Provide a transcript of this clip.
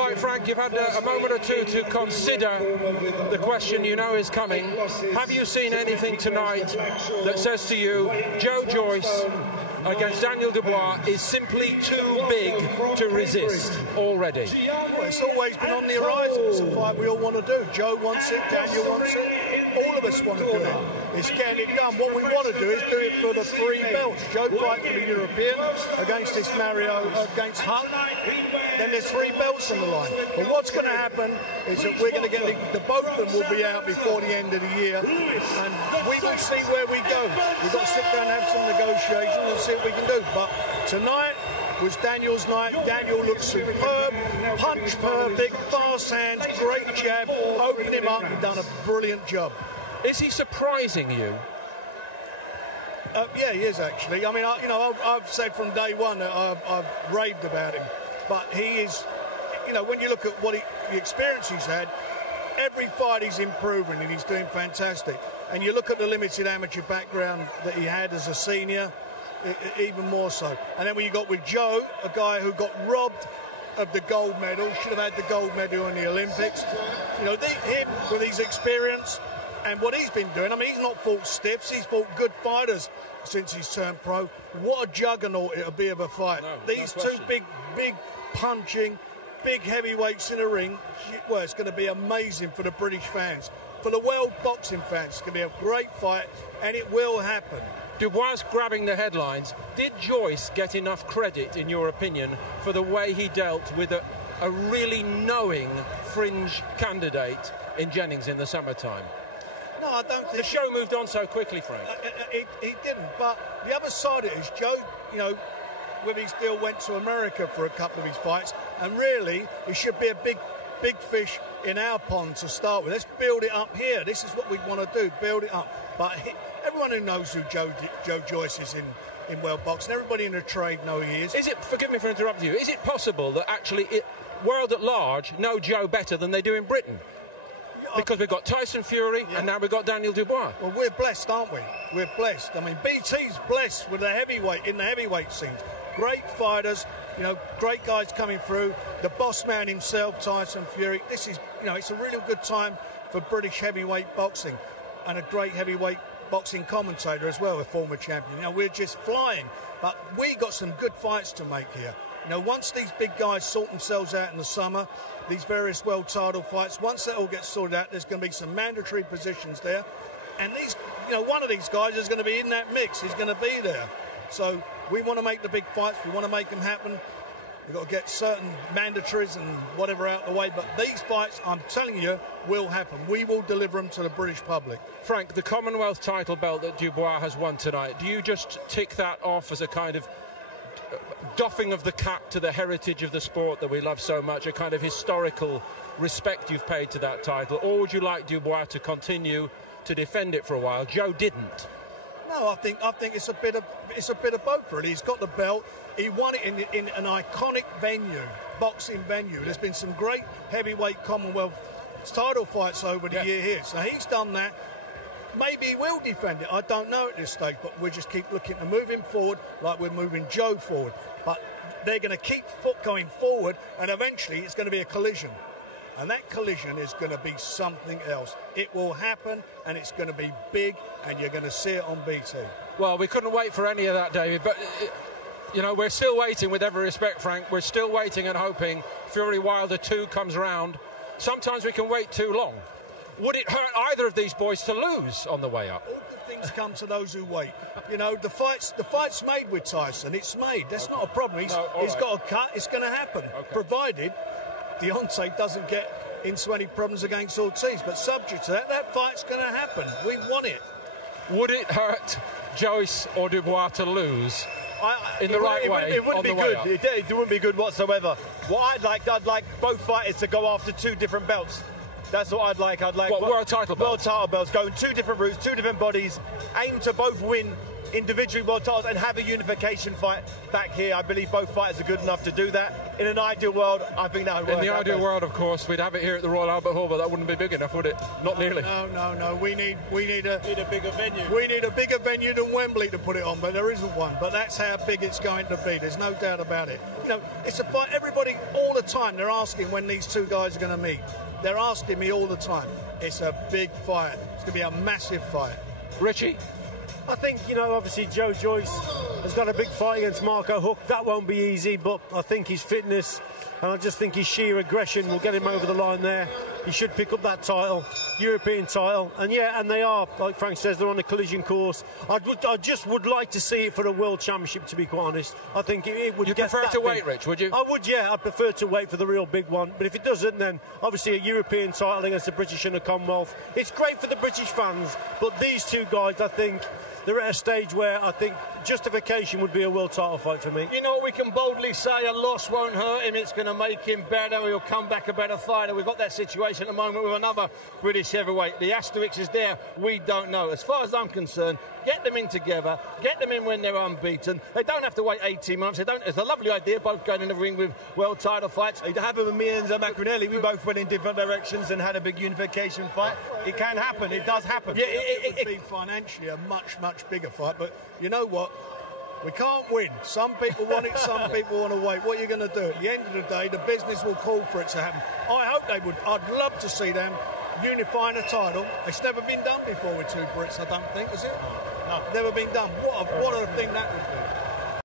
Right, Frank, you've had a moment or two to consider the question you know is coming. Have you seen anything tonight that says to you, Joyce against Daniel Dubois is simply too big to resist already? Well, it's always been on the horizon. It's a fight we all want to do. Joe wants it, Daniel wants it, all of us want to do it. It's getting it done. What we want to do is do it for the 3 belts. Joe fight for the European against this against Hunt. Then there's 3 belts on the line. But what's going to happen is that we're going to get the both of them will be out before the end of the year, and we will see where we go. We've got to sit down and have some negotiations and see what we can do. But tonight was Daniel's night. Daniel looked superb, punch perfect, fast hands, great jab, opened him up and done a brilliant job. Is he surprising you? Yeah, he is actually. I mean, I've said from day one that I've raved about him, but he is. When you look at the experience he's had, every fight he's improving and he's doing fantastic. And you look at the limited amateur background that he had as a senior, even more so. And then when you got with Joe, a guy who got robbed of the gold medal, should have had the gold medal in the Olympics. Him with his experience and what he's been doing. I mean, he's not fought stiffs, he's fought good fighters since he's turned pro. What a juggernaut it'll be of a fight. No, These no two big punching, big heavyweights in the ring. Well, it's going to be amazing for the British fans. For the world boxing fans, it's going to be a great fight, and it will happen. Dubois grabbing the headlines. Did Joyce get enough credit, in your opinion, for the way he dealt with a really knowing fringe candidate in Jennings in the summertime? No, I don't think... The show moved on so quickly, Frank. He didn't, but the other side of it is Joe, with his deal, went to America for a couple of his fights, and really, he should be a big fish in our pond to start with. Let's build it up here. This is what we want to do, build it up. But everyone who knows who Joe Joyce is in world boxing, everybody in the trade know who he is. Forgive me for interrupting you, is it possible that actually world at large know Joe better than they do in Britain? Because we've got Tyson Fury, and now we've got Daniel Dubois. Well, we're blessed, aren't we? We're blessed. I mean, BT's blessed with the heavyweight scenes. Great fighters, great guys coming through. The boss man himself, Tyson Fury. This is, it's a really good time for British heavyweight boxing, and a great heavyweight boxing commentator as well, a former champion. We're just flying, but we got some good fights to make here. Once these big guys sort themselves out in the summer, these various world title fights, once that all gets sorted out, there's going to be some mandatory positions there. And these, one of these guys is going to be in that mix. He's going to be there. So we want to make the big fights. We want to make them happen. We've got to get certain mandatories and whatever out of the way. But these fights, I'm telling you, will happen. We will deliver them to the British public. Frank, the Commonwealth title belt that Dubois has won tonight, do you just tick that off as a kind of doffing of the cap to the heritage of the sport that we love so much, a kind of historical respect you've paid to that title, or would you like Dubois to continue to defend it for a while? Joe didn't. No, I think it's a bit of both, really. He's got the belt. He won it in an iconic venue, boxing venue. There's been some great heavyweight Commonwealth title fights over the year here. So he's done that. Maybe he will defend it. I don't know at this stage, but we'll just keep looking to move him forward like we're moving Joe forward. But they're going to keep going forward, and eventually it's going to be a collision. And that collision is going to be something else. It will happen, and it's going to be big, and you're going to see it on BT. Well, we couldn't wait for any of that, David, but, we're still waiting, with every respect, Frank. We're still waiting and hoping Fury Wilder 2 comes round. Sometimes we can wait too long. Would it hurt either of these boys to lose on the way up? All good things come to those who wait. The fight's made with Tyson. It's made. That's not a problem. He's got a cut. It's going to happen, provided Deontay doesn't get into any problems against Ortiz. But subject to that fight's going to happen. We want it. Would it hurt Joyce or Dubois to lose in the right way? It wouldn't be good. It wouldn't be good whatsoever. What I'd like both fighters to go after 2 different belts. That's what I'd like. What, world title belts? World title belts, going 2 different routes, 2 different bodies, aim to both win individually world titles and have a unification fight back here. I believe both fighters are good enough to do that. In an ideal world, I think that would work. In the ideal world, of course, we'd have it here at the Royal Albert Hall, but that wouldn't be big enough, would it? Not nearly. No. We need a bigger venue. We need a bigger venue than Wembley to put it on, but there isn't one. But that's how big it's going to be. There's no doubt about it. You know, it's a fight. Everybody all the time they're asking when these two guys are going to meet. They're asking me all the time. It's a big fight. It's going to be a massive fight. Richie? I think, you know, obviously Joyce has got a big fight against Marco Huck. That won't be easy, but I think his fitness and I just think his sheer aggression will get him over the line there. He should pick up that title, European title. And yeah, and they are, like Frank says, they're on a collision course. I just would like to see it for a World Championship, to be quite honest. I think it would You'd get prefer that to big. wait, Rich, would you? I would, yeah. I'd prefer to wait for the real big one. But if it doesn't, then obviously a European title against the British and the Commonwealth. It's great for the British fans, but these two guys, I think, they're at a stage where I think justification would be a world title fight for me. You know, we can boldly say a loss won't hurt him. It's going to make him better. He'll come back a better fighter. We've got that situation at the moment with another British heavyweight. The asterisk is there. We don't know. As far as I'm concerned, get them in together. Get them in when they're unbeaten. They don't have to wait 18 months. It's a lovely idea, both going in the ring with world title fights. It happened with me and Macronelli. We both went in different directions and had a big unification fight. It can happen. It does happen. Yeah, it would be financially a much bigger fight. But you know what? We can't win. Some people want it, some people want to wait. What are you going to do? At the end of the day, the business will call for it to happen. I hope they would. I'd love to see them unifying a title. It's never been done before with two Brits, I don't think, is it? No. Never been done. What a thing that would be.